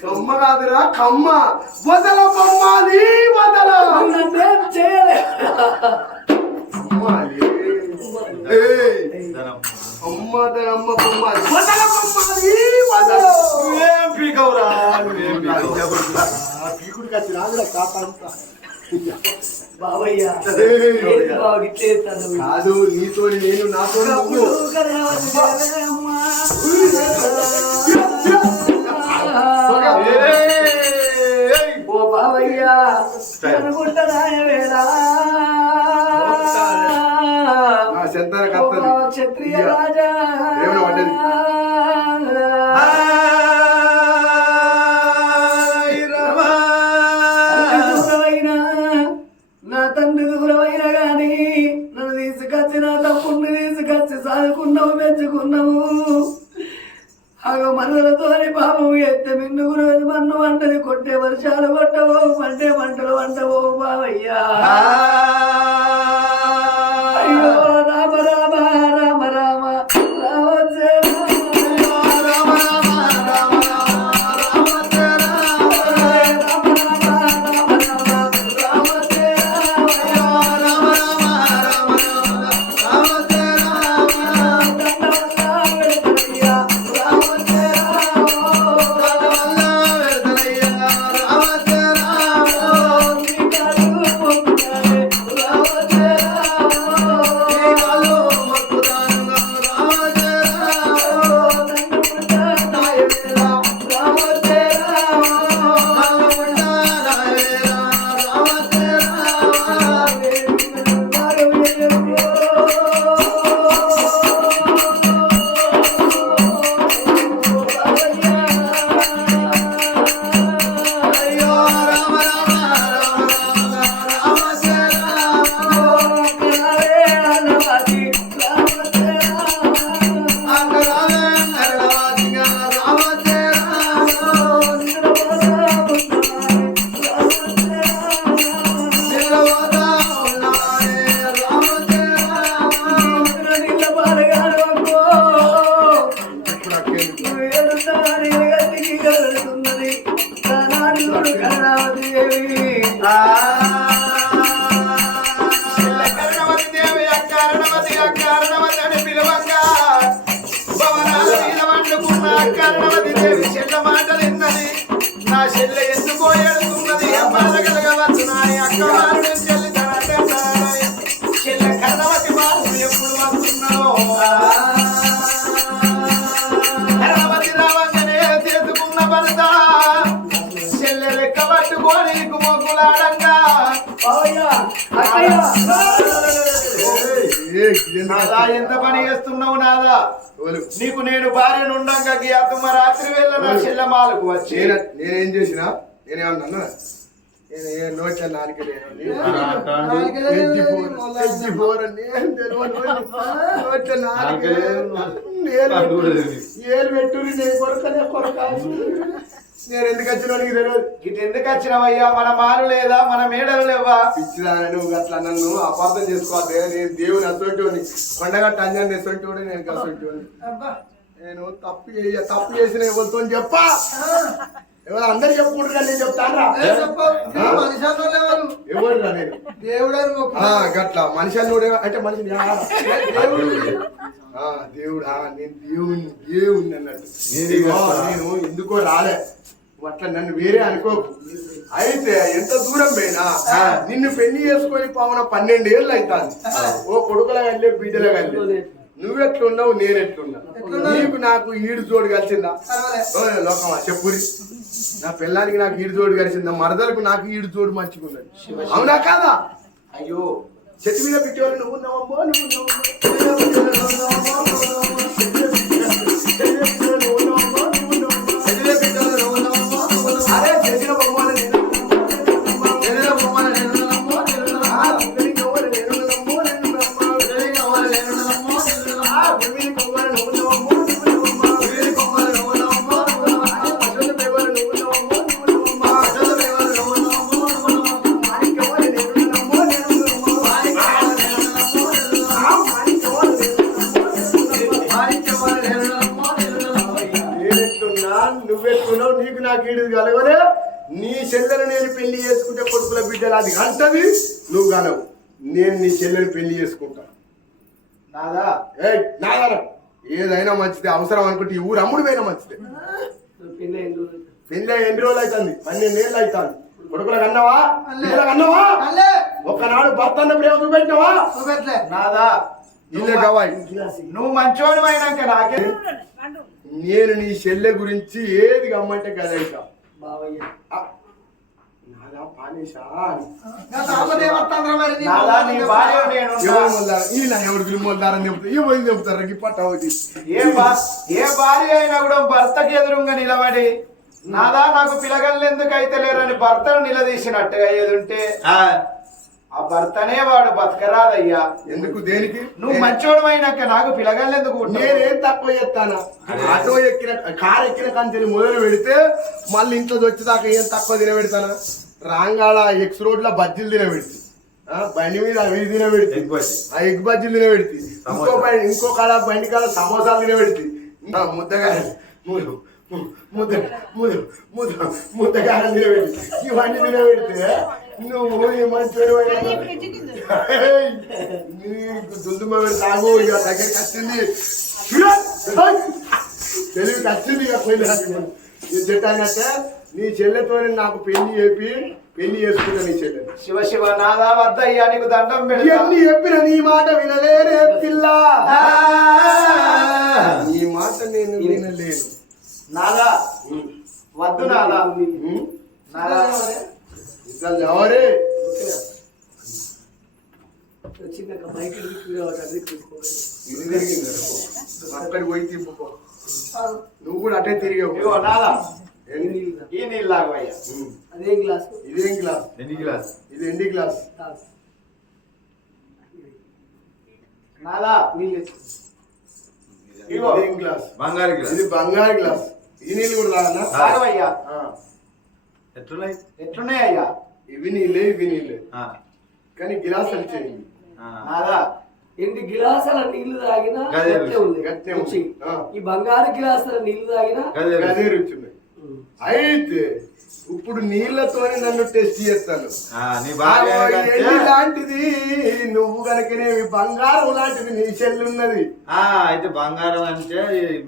కమ్మ కాదురా కమ్మ వదల బొమ్మాలి వదల అమ్మాలి ఏయ్ అమ్మ అమ్మ బొమ్మాలి వదల బొమ్మాలి వదల నువ్వేం పీకవురా పీకవు పీకుడికి వచ్చి రాదురా కాపాడుతా. బాబయ్య. కాదు నీతో నేను నాతో! ఓ బాబయ్య క్షత్రియ రాజా. ఏమైనా పడ్డది? చెల్లె ఎందుకో ఏడుతున్నది బాధగలగవచ్చు నాని అక్కవారు నాదా ఎంత పని చేస్తున్నావు నాదా. నీకు నేను భార్య నుండంగా అత్తమ్మ రాత్రి వేళ నా చెల్లెమాలకు వచ్చి. నేను చేసినా? నేనేమన్నా నోట్ల నాలుగు ఏలు పెట్టుని నేను కొరకనే కొరక నేను ఎందుకు వచ్చిన తెలియదు. ఇటు ఎందుకు వచ్చినవయ్యా? మన మారు లేదా? మన మేడలు లేవా? పిచ్చిదాన నువ్వు అట్లా నన్ను అపార్థం చేసుకోవద్దే. నేను దేవుని అసొంటి పండగ అంజన్ ఎసొంటి నేను అసొంటి నేను తప్పు చేయ తప్పు చేసిన ఎవరితో చెప్పా? ఎవరు అందరు చెప్పుకుంటారు నేను చెప్తాను ఎవరు? నేను? దేవుడు ఆ, గట్ల. మనిషి అన్నోడే అంటే మనిషిని దేవుడు? ఆ, నేను దేవుని దేవుని అన్నట్టు. నేను ఎందుకో రాలే. అట్లా నన్ను వేరే అనుకోకు. అయితే ఎంత దూరం పోయినా నిన్ను పెళ్ళి చేసుకొని పావున పన్నెండు ఏళ్ళు అవుతాను ఓ కొడుకుల వెళ్ళే బిడ్డల వెళ్ళే నువ్వెట్లున్నావు నేను ఎట్లున్నా నీకు నాకు ఈడు జోడు కలిసిందా? లోకమా చెప్పురి. నా పిల్లానికి నాకు ఈడు జోడు కలిసిందా? మరదలకు నాకు ఈడు జోడు మంచిగున్నది. అవునా కాదా? అయ్యో. చెట్టు మీద పెట్టేవాళ్ళు నువ్వు నువ్వు. అది అంటది నువ్వు కలవు నేను నీ చెల్లెని పెళ్ళి చేసుకుంటా. నాదా? ఏయ్ నాగరం ఏదైనా మంచిది అవసరం అనుకుంటే ఈ ఊరు అమ్ముడు పోయినా మంచిది. ఏం పెళ్ళి ఎన్ని రోజులు అవుతుంది? పన్నెండు ఏళ్ళు అవుతుంది. కొడుకులకు అన్నవా? పిల్లలకు అన్నవా? ఒక్కనాడు భర్త అన్న ప్రేమ చూపెట్టినవా? నాదా? ఇల్లే గవాయి. నువ్వు మంచోడు అయినాక నాకే. నేను నీ చెల్లె గురించి ఏది గమ్మంటే గదైతా బావయ్య నాదా పానేశా నాదా నీ భార్య నేను ఎవరు ఈ చెప్తారు చెప్తారు పట్ట ఒకటి. ఏ భార్య అయినా కూడా భర్తకి ఎదురుగా నిలబడి నాదా నాకు పిలగలు ఎందుకు అయితే లేరని భర్తను నిలదీసినట్టుగా ఏదుంటే ఆ భర్తనే వాడు బతకరాదయ్యా. ఎందుకు? దేనికి? నువ్వు మంచోడు అయినాక నాకు పిలగలు ఎందుకు? నేనేం తక్కువ చేస్తానా? ఆటో ఎక్కిన కార్ ఎక్కిన కంచెలు మొదలు పెడితే మళ్ళీ ఇంట్లో వచ్చేదాకా ఏం తక్కువ తినబెడతానా? రాంగాళ ఎక్స్ రోడ్లో బజ్జీలు తినబెడితే ఆ, బండి మీద అవి తినబెడితే ఆ ఎగ్ బజ్జీలు తినబెడితే ఇంకో బండి ఇంకో కాడ బండి కాడ సమోసాలు తినబెడితే ఇంకా ముద్దగాయ ముద్ద ముద్ద ముద్ద ముద్ద ముద్దగాయలు తినబెడితే ఇవన్నీ తినబెడితే నువ్వు నీకు దుందుమ పెట్టి తాగు ఇక దగ్గరికి వచ్చింది. తెలివి వచ్చింది ఇక పోయింది నేను చెప్పానంటే నీ చెల్లెతో నాకు పెళ్ళి చెప్పి పెళ్ళి చేసుకుంటా నీ చెల్లె శివ శివ నాదా వద్దయ్యా నీకు దండం ఎన్ని చెప్పిన నీ మాట వినలేనే పిల్ల నీ మాట నేను వినలేను నాదా వద్దు నాదా ఎవరే అక్కడికి పోయి తిప్పుకో నువ్వు కూడా అటే తిరిగావు నాదా? ఈ నీళ్ళు లాగవయ్యా ఉం. అదేం గ్లాస్? ఇదేం గ్లాస్? ఎన్ని గ్లాస్? ఇది ఎండి గ్లాస్? నీళ్ళు ఇదేం గ్లాస్? బంగారు గ్లాస్. ఇది బంగారు గ్లాస్. ఈ నీళ్ళు కూడా తాగవయ్యా. ఆ. ఎట్లున్నాయి? ఎట్లున్నాయ్యా ఇవి నీళ్ళే ఇవి నీళ్ళే. ఆ, కానీ గ్లాస్ వచ్చేయండి ఆ. నాదా ఎన్ని గిలాసాల నీళ్ళు తాగినా గట్టే ఉంది. ఈ బంగారు గిలాసాల నీళ్ళు తాగినా గదే రుచి. అయితే ఇప్పుడు నీళ్ళతోనే నన్ను టెస్ట్ చేస్తాను. లాంటిది? నువ్వు కనుకనే బంగారం లాంటిది నీ చెల్లున్నది. ఆ, అయితే బంగారం అంటే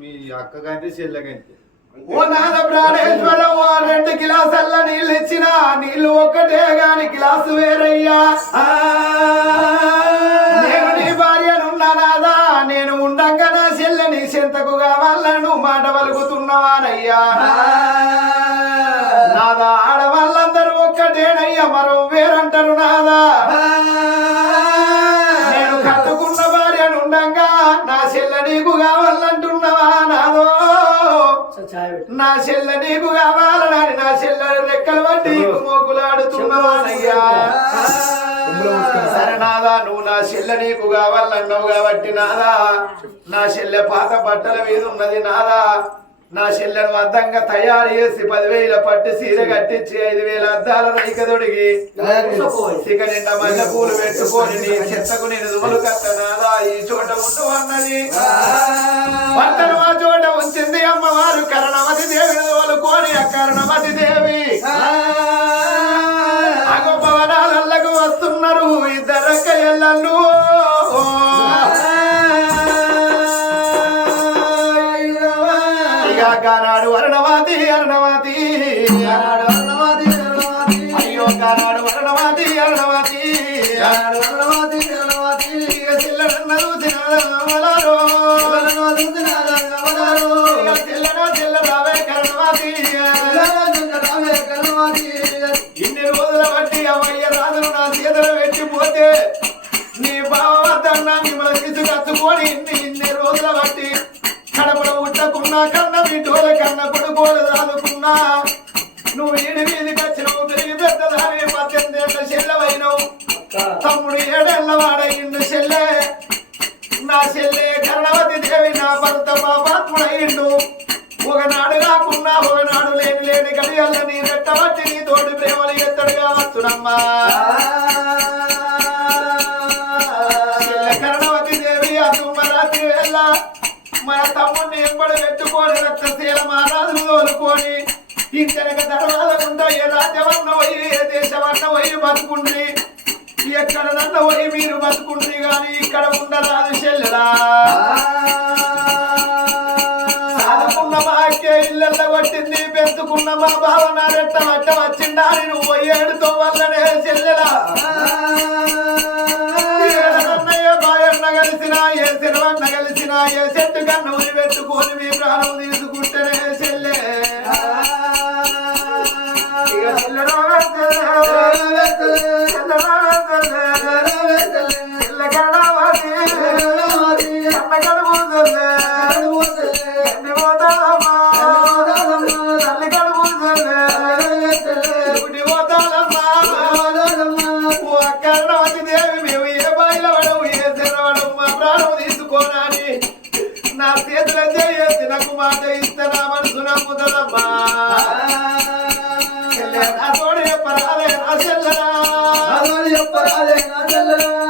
మీ అక్క కంటే చెల్లెకంటే ఓ నాద ప్రాణేశ్వర ఓ రెండు గిలాసల్ల నీళ్ళు ఇచ్చిన నీళ్ళు ఒక్కటే గాని గ్లాసు వేరయ్యా. నేను నీ భార్యనున్నా నాదా నేను ఉండంగా నా చెల్లె నీ చెంతకు కావాలను మాట పలుకుతున్నవానయ్యా. నాదా ఆడవాళ్ళందరూ ఒక్కటేనయ్యా మరో వేరంటారు నాదా. నేను కట్టుకున్న భార్యను ఉండంగా నా చెల్లె నీకు కావాలంటున్నవా నాదో? పెట్టు. నా చెల్లె నీకు కావాలని నా చెల్లె రెక్కలు బట్టి మోకులాడుతున్నావానయ్యా సరే నాదా నువ్వు నా చెల్లె నీకు కావాలన్నావు కాబట్టి నాదా. నా చెల్లె పాత బట్టల మీద ఉన్నది నాదా. నా చెల్లెను అద్దంగా తయారు చేసి పదివేల పట్టు సీర కట్టించి ఐదు వేల అద్దాల రైక తొడిగి సిగ నిండా మల్లె పూలు పెట్టుకొని నీ చెత్తకు నేను దుమలు కట్ట నాదా ఈ చోట ఉండు అన్నది. భర్తను ఆ చోట ఉంచింది అమ్మవారు. కరణమతి దేవిని తోలుకోని అకరణమతి దేవి. అగో భవనాలకు వస్తున్నారు. ఇద్దరక్క ఎల్లళ్ళు అరుణవాతి అరుణవాతి ఇక చిల్లరన్నదు చిల్లర చిల్లరావే ఇన్ని రోజుల బట్టి అమ్మయ్య రాజును నా చేతులు పెట్టిపోతే నీ బావ వద్దన్న మిమ్మల్ని తీసుకచ్చుకొని ఇన్ని ఇన్ని రోజుల బట్టి కడపలో ఉట్టకున్నా కన్న బిడ్డోల కన్న కొడుకోలు రాదుకున్నా నువ్వు ఈడి వీధికి వచ్చినావు తిరిగి పెద్దదాని చెల్లెవైనవు. తమ్ముడు ఏడేళ్ళ వాడయిండు చెల్లె. నా చెల్లె కరుణవతి దేవి నా భర్త పాపాత్ముడయిండు. ఒకనాడు కాకున్నా ఒకనాడు లేని లేని గడియల్ల నీ రెట్టబట్టి నీ తోటి ప్రేమలు ఎత్తడుగా కావచ్చునమ్మా కరణవతి దేవి ఆ తుమ్మరాత్రి వేళ మన తమ్ముడిని ఎంబడి పెట్టుకొని రక్తశీల మహారాజులు తోలుకొని ఇంటెనక తర్వాత ఉంటాయి ఏ రాజ్యవన్న పోయి ఏ దేశవన్న పోయి బతుకుండ్రి. ఎక్కడ నన్న పోయి మీరు బతుకుండ్రి గాని ఇక్కడ ఉండరాదు చెల్లెలా. సాదుకున్న మా అక్కే ఇళ్ళల్లో కొట్టింది పెంచుకున్న మా భావన రెట్ట వట్ట వచ్చిండాని నువ్వు పోయేడుతో వల్లనే చెల్లెలా. ఏడనన్నయ్య బాయన్న కలిసిన ఏ శిరవన్న కలిసిన ఏ చెట్టు కన్ను ఉరి పెట్టుకొని మీ ప్రాణం చెల్లెరా చెల్లె ఏమిటమ్మా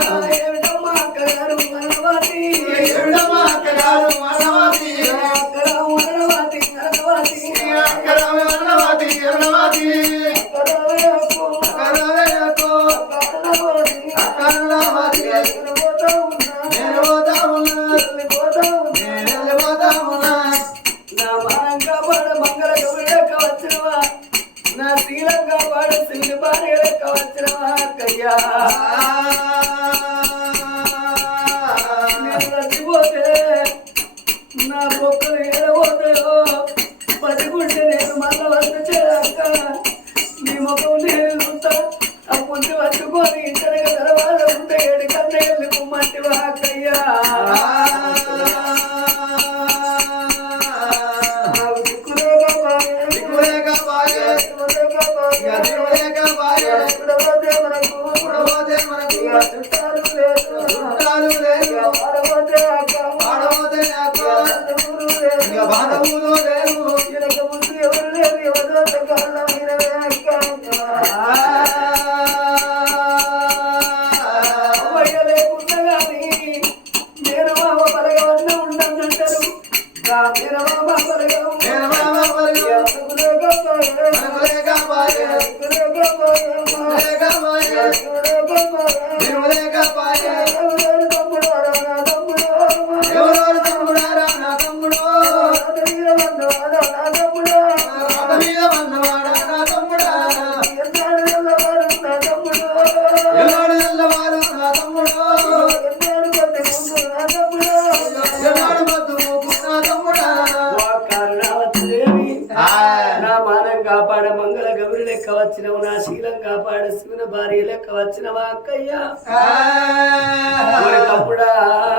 వచ్చినవు నా శీలం కాపాడ. శివుని భార్య లెక్క వచ్చినవా అక్కయ్యా?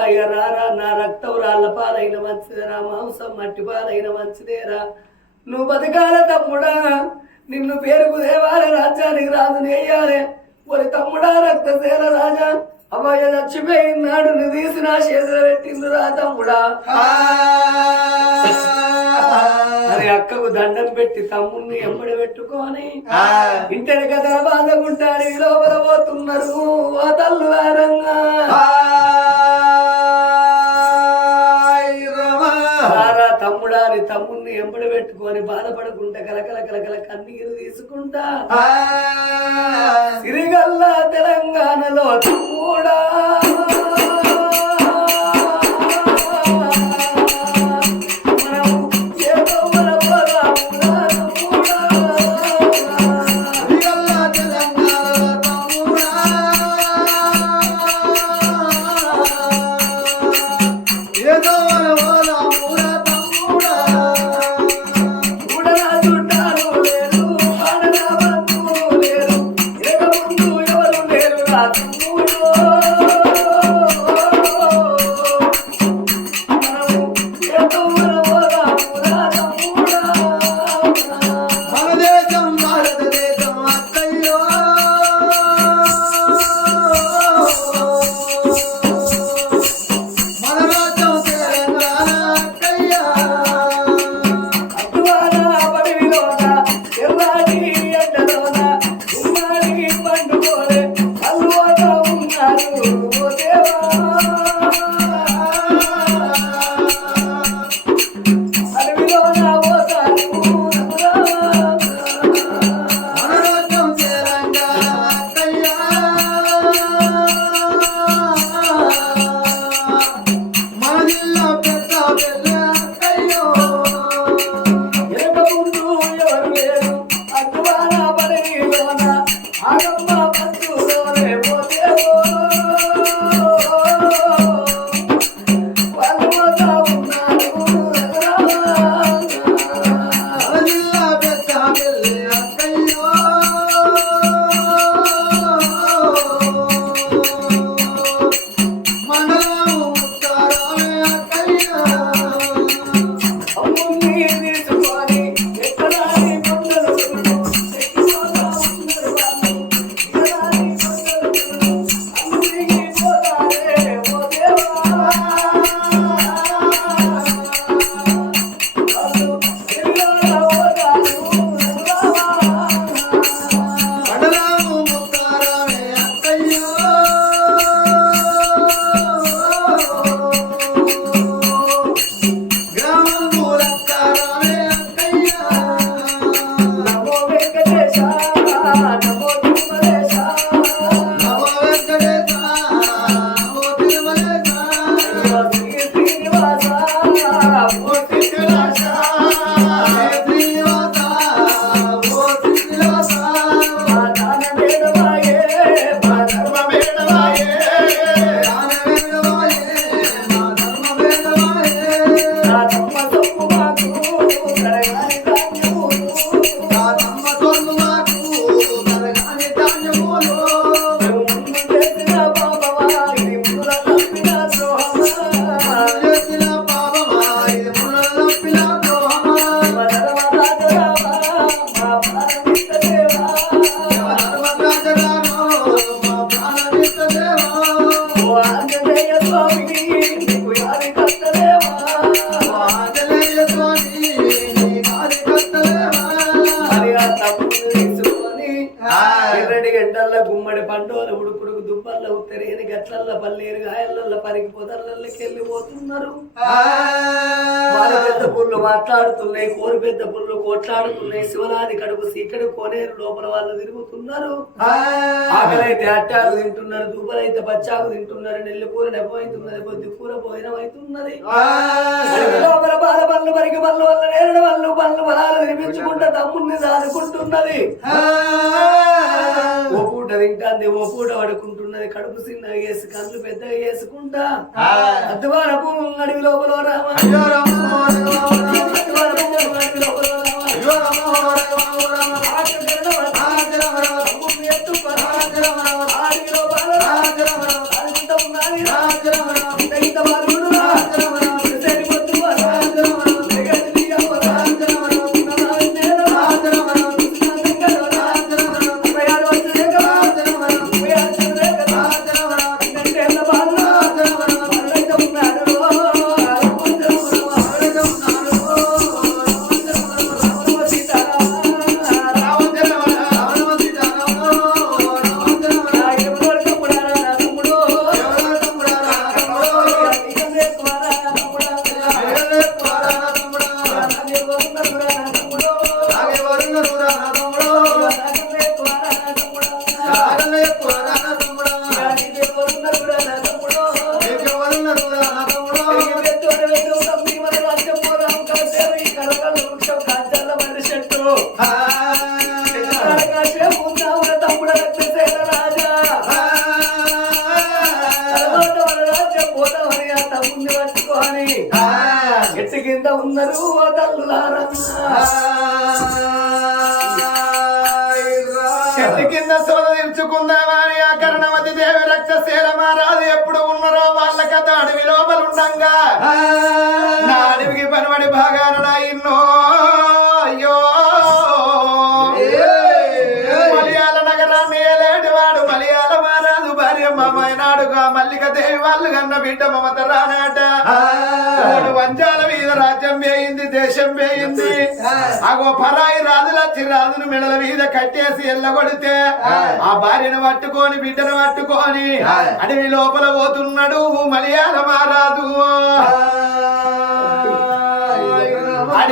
ఇక రారా నా రక్తం రాళ్ళ పాలైన మంచిదేరా మాంసం మట్టి పాలైన మంచిదేరా నువ్వు బతకాల తమ్ముడా నిన్ను పేరుకు దేవాల రాజ్యానికి రాజు నేయాలి ఒరి తమ్ముడా రక్తసేన రాజా అబ్బాయి చచ్చిపోయినాడు నువ్వు నా చేతులు పెట్టిందిరా తమ్ముడా. అని అక్కకు దండం పెట్టి తమ్ముణ్ణి ఎంబడి పెట్టుకొని ఇంటని కథ బాధకుంటాడు లోపల పోతున్నారు ఆ తల్లు వారంగా రారా తమ్ముడా అని తమ్ముణ్ణి ఎంబడి పెట్టుకొని బాధపడకుండా కలకల కలకల కన్నీరు తీసుకుంటా. సిరిగల్ల తెలంగాణలో వాళ్ళ పెద్ద పుల్లు మాట్లాడుతున్నాయి కోరి పెద్ద పుల్లు కొట్లాడుతున్నాయి శివనాది కడుపు సీకడి కోనేరు లోపల వాళ్ళు తిరుగుతున్నారు. ఆకలైతే అట్టాలు తింటున్నారు దుబ్బలైతే బచ్చాకు తింటున్నారు నెల్లి కూర నెప్పవుతున్నది బొద్ది కూర భోజనం అవుతున్నది లోపల బాల పళ్ళు పరిగి పళ్ళు వల్ల నేరడు పళ్ళు పళ్ళు బలాలు వినిపించుకుంటా తమ్ముడిని సాదుకుంటున్నది ఓ పూట తింటాంది ఓ పూట పడుకుంటున్నది కడుపు చిన్నగా వేసి కళ్ళు పెద్దగా వేసుకుంటా అద్దువారపు అడవి లోపల రామ. అద్దువారపు అడవి లోపల రామ అయ్యో రామ, అయ్యో తీర్చుకుందామని ఆ కరుణవతి దేవి రక్తశీల మహారాజు ఎప్పుడు ఉన్నారో వాళ్ళ కథ అడవి లోపల ఉండంగా. నా అడవికి పనిబడి భాగాను నా ఇన్నో. అయ్యో. మలయాళ నగరాన్ని ఏలేటి వాడు మలయాళ మహారాజు భార్య మామైనాడుగా మల్లిక దేవి వాళ్ళు కన్న బిడ్డ మమత రానాట. వంజాల మీద రాజ్యం వేయింది దేశం వేయింది. అగో పరాయి రాజులచ్చి రాజును మెడల మీద కట్టేసి ఎల్లగొడితే ఆ. భార్యను పట్టుకొని బిడ్డను పట్టుకొని అడవి లోపల పోతున్నాడు మలయాళ మహారాజు